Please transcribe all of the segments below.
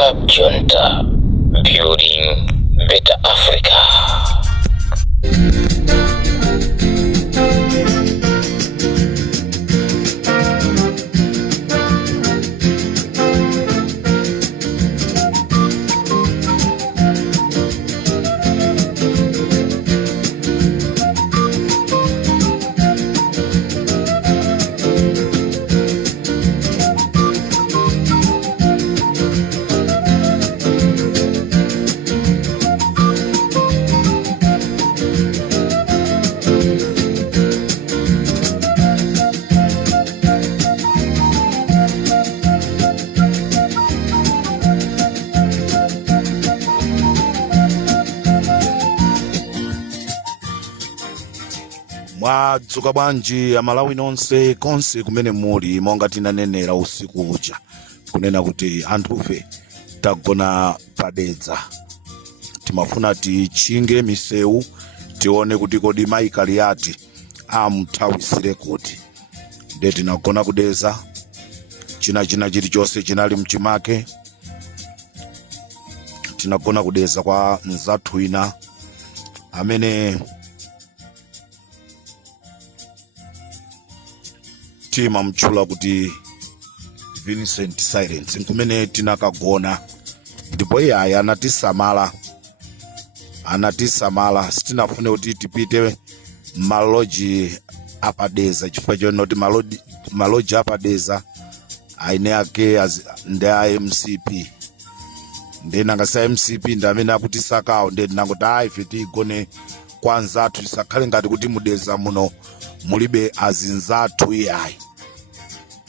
Club Junta, building better Africa. Mwadzuka bwanji amalawi nonse konse kumene muli monga tinanenera usiku uja kunena kuti anthufe tagona padedza timafuna tichinge misewu tione kuti kodi maikali ati amuthawisire kuti nde tinagona kudeza china chilichonse chinali mchimake tinagona kudeza kwa mzathu ina amene tima mchula kuti Vincent Silence nkumene tinakagona ndipo iye anatisamala sitinafune kuti tipite maloji apadeza chifukwa chonoti maloji apadeza aine ake ndi a MCP ndena ngasa MCP ndamene akutisakawo ndinangoti ife tigone kwanzathu tisakhale ngati kuti mudeza muno mulibe azinzathu iyayi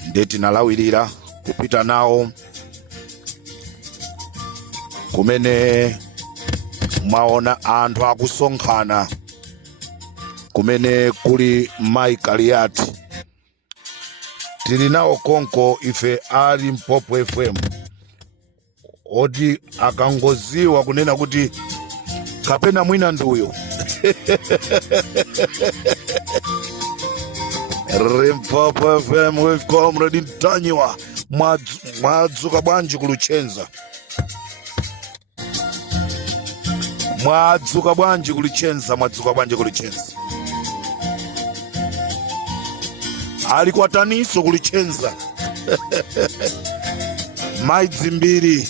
nde tinalawirira kupita nawo kumene mwaona anthu akusonkhana kumene kuli maikali ati tili nawo konko ife ali Limpopo FM oti akangoziwa kunena kuti kapena mwina nduyo Limpopo FM with Comrade Mtanyiwa. Mwadzuka bwanji kulichenza. Mwadzuka bwanji kulichenza. Alikuwa taniso kulichenza. Maidzi mbiri.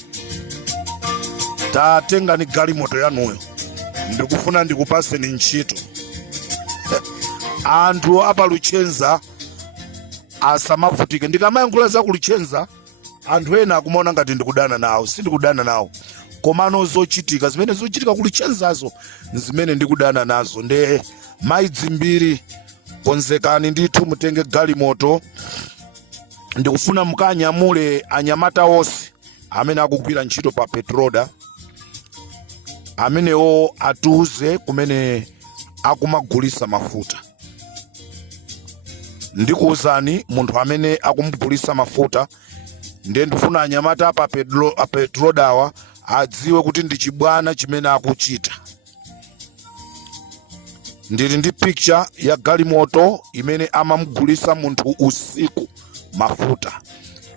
Tatenga ni gali moto yanuyo. Ndikufuna ndikupase ni nchito. Anthu apa luchenza asamavutike ndikamayankhula za kulichenza anthu ena akumaona ngati ndikudana nawo sindikudana nawo komano zochitika zimene zochitika kulichenzazo zimene ndikudana nazo nde maidzi mbiri konzekani ndithu mutenge galimoto ndikufuna mukanyamule anyamata onse amene akugwira ntchito pa petroda amenewo atuze kumene akumagulisa mafuta ndikuuzani munthu amene akumugulisa mafuta ndiye ndifuna anyamata apa petrodawa adziwe kuti ndi chibwana chimene akuchita ndili ndi picture ya galimoto imene amamugulisa munthu usiku mafuta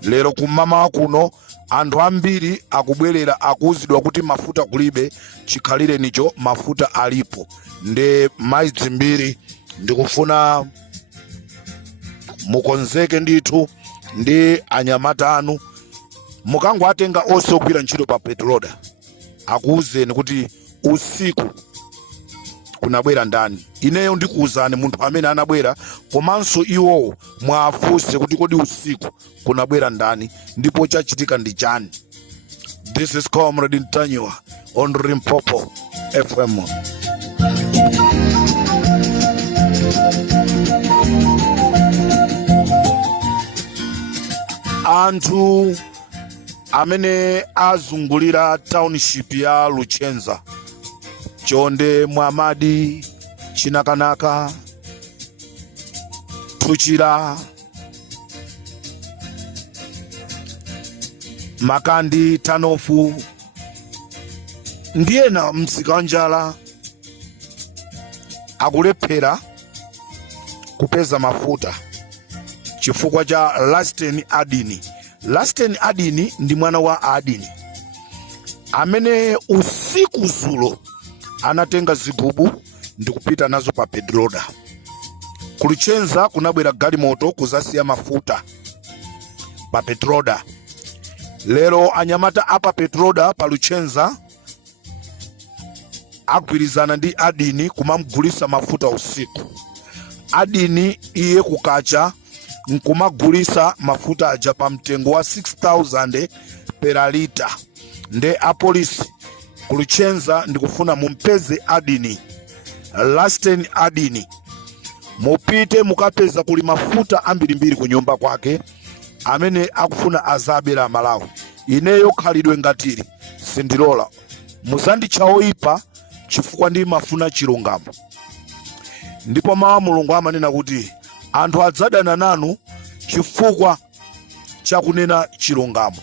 lero kumama kuno anthu ambiri akubwerera akuuzidwa kuti mafuta kulibe chikhalire nicho mafuta alipo nde maidzi mbiri ndikufuna mukonzeke ndithu ndi anyamata anu mukango atenga onse ogwira ntchito pa petroda akuuzeni kuti usiku kunabwera ndani ineyo ndikuuzani munthu amene anabwera komanso iwowo mwaafuse kuti kodi usiku kunabwera ndani ndipo chachitika ndi chani. This is Comrade Mtanyiwa on Limpopo FM. Anthu amene azungulira township ya Luchenza Chonde, Muhamadi, Chinakanaka, Tuchira, Makandi, Tanofu ndiye na msikanjala akulephera kupeza mafuta chifukwa cha Lasten Adini. Lasten Adini ndi mwana wa Adini. amene usiku zulo anatenga zigubu ndikupita nazo pa Pedroda. Kulichenza kunabwera galimoto kuzasiya mafuta pa Pedroda. Lero anyamata apa Pedroda pa Luchenza agwirizana ndi adini kumamgulisa mafuta usiku. Adini iye kukacha nkumagulisa mafuta aja pa mtengo wa 6,000 per lita. Nde apolisi Kulichenza ndikufuna mumpeze adini, lasten adini, mupite mukapeza kuli mafuta ambirimbiri ku nyumba kwake amene akufuna azabera Malawi. Ineyo khalidwe ngatiri sindilola muzanditcha oyipa chifukwa ndi mafuna chilungamo. Ndipo mawa Mulungu amanena kuti anthu adzadana nanu chifukwa chakunena chilungamo.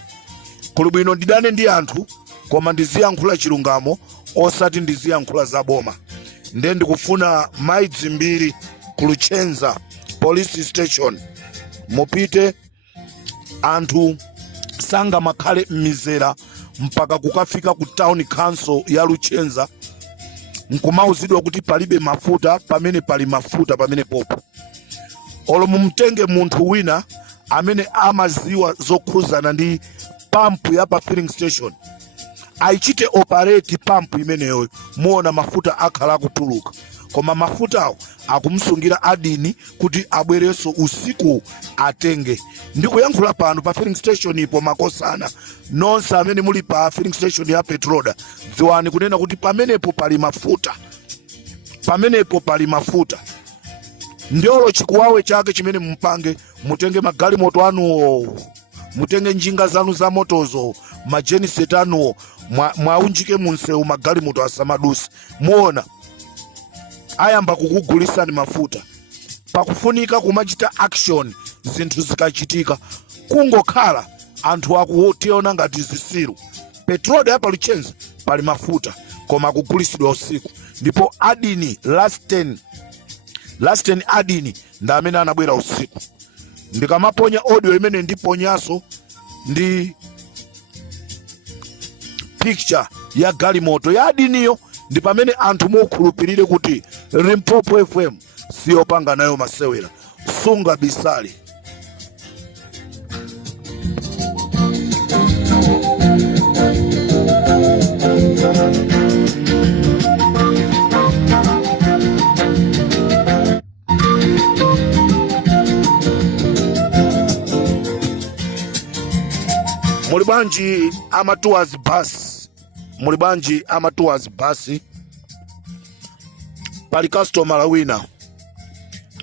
Kuli bwino ndidane ndi anthu koma ndiziyankhula chilungamo osati ndiziyankhula zaboma. Nde ndikufuna maidzi mbiri Kulichenza police station mupite anthu sanga makhale mmizera mpaka kukafika ku town council ya Luchenza nkumauzidwa kuti palibe mafuta pamene pali mafuta pamene popo. Olo mumtenge munthu wina amene amaziwa zokhuzana ndi pump ya pa filling station aichite operate pump imeneyo muona mafuta akhala kutuluka. Koma mafutawo akumsungira adini kuti abwereso usiku atenge. Ndikuyankhula pano pa filling station ipo makosana nonse amene muli pa filling station ya Pedroda dziwani kunena kuti pamenepo pali mafuta, pamenepo pali mafuta. Ndiolo chikuwawe chake chimene mumpange mutenge magalimoto anuwo, mutenge njinga zanu za motozo, majeniseti anuwo, mwaunjike munsewu magalimoto asamadusi. Muona ayamba kukugulisani mafuta pakufunika kumachita action zinthu zikachitika. Kungokhala anthu akutiona ngati zisiru. Pedroda pa Luchenza pali mafuta koma kugulisidwa usiku. Ndipo adini lasten adini nda amene anabwera usiku. Ndikamaponya audio imene ndiponyaso ndi picture ya galimoto ya adiniyo ndi pamene anthu mukhulupirire kuti Limpopo FM siyopanga nayo masewera. Sunga bisali. Mulibanji amatours bus, mulibanji amatours bus. Pali customer wina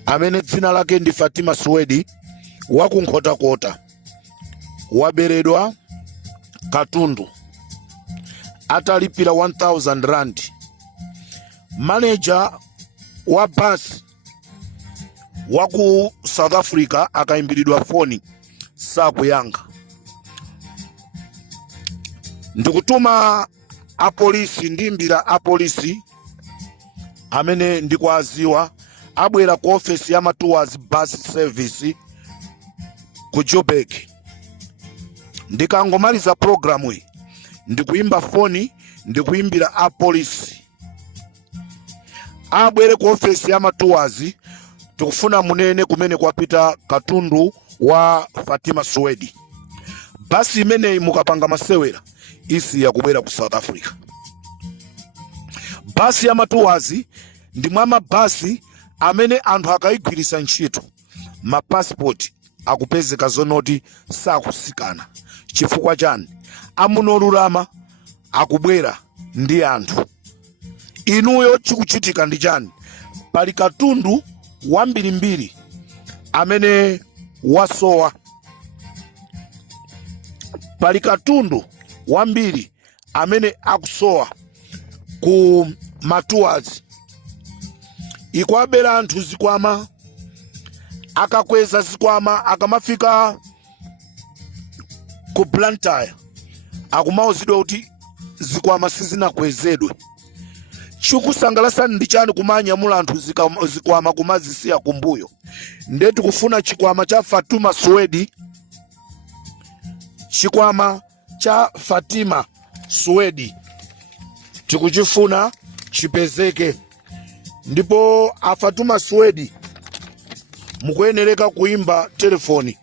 amene dzina lake ndi Fatima Swedi wakunkhota-kota, waberedwa Katundu, atalipira 1,000 rand. Manager wa bus waku South Africa akaimbiridwa foni sakuyanga. Ndikutuma apolisi, ndimbira apolisi amene ndikwaziwa abwera ku office ya Matours bus service ku Joburg. Ndikangomaliza programu iyi ndikuimba foni, ndikuimbira apolisi abwere ku office ya Matours tikufuna munene kumene kwapita Katundu wa Fatima Swedi. Basi imene mukapanga masewera isi ya kubwera ku South Africa. Basi ya Matours ndi mwa mabasi amene anthu akaigwirisa ntchito mapassport akupezeka zonoti sakusikana. Chifukwa chani? Amunolulama akubwera ndi anthu. Inuyo chikuchitika ndi chani? Pali katundu wambirimbiri amene wasowa. Pali katundu wambiri amene akusowa ku Matours. Ikwabera anthu zikwama, akakweza zikwama, akamafika ku Blantyre akumauzidwa kuti zikwama sizinakwezedwe. Chikusangalasani ndi chani kumanyamula anthu zikwama kumazisiya kumbuyo? Ndetu kufuna chikwama cha Fatima Swedi, chikwama cha Fatima Swedi tikuchifuna chipezeke, ndipo afatuma Swedi mukuyenereka kuimba telefoni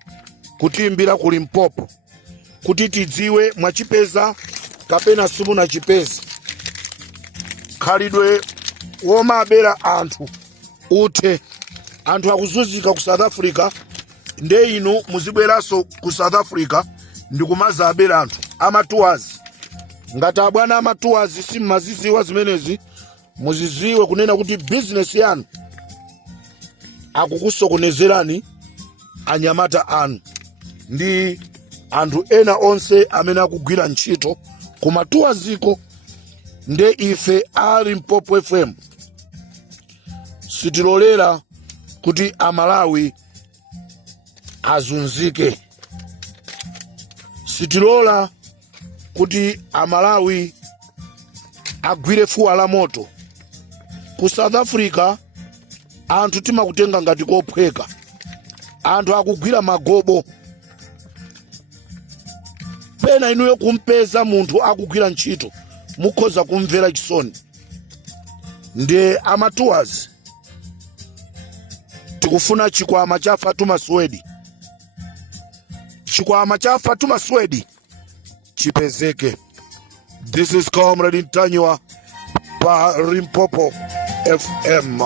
kutiimbira ku Limpopo kuti tidziwe mwachipeza kapena simuna chipeza. Khalidwe womabera anthu uthe, anthu akuzunzika ku South Africa, nde inu muzibweraso ku South Africa ndikumazabera anthu amatuwazi. Ngati abwana amatuwazi simmaziziwa zimenezi, muziziwe kunena kuti business yanu akukusokonezerani anyamata anu ndi anthu ena onse amene akugwira ntchito kumatuwaziko. Nde ife a Limpopo FM sitilolera kuti Amalawi azunzike, sitilola kuti Amalawi agwire fuwa la moto. Ku South Africa anthu timakutenga ngati kophweka, anthu akugwira magobo. Pena inuyo kumpeza munthu akugwira ntchito mukhoza kumvera chisoni. Nde amatuwazi tikufuna chikwama cha Fatuma Swedi, chikwama cha Fatuma Swedi chipezeke. This is Comrade Mtanyiwa pa Limpopo FM.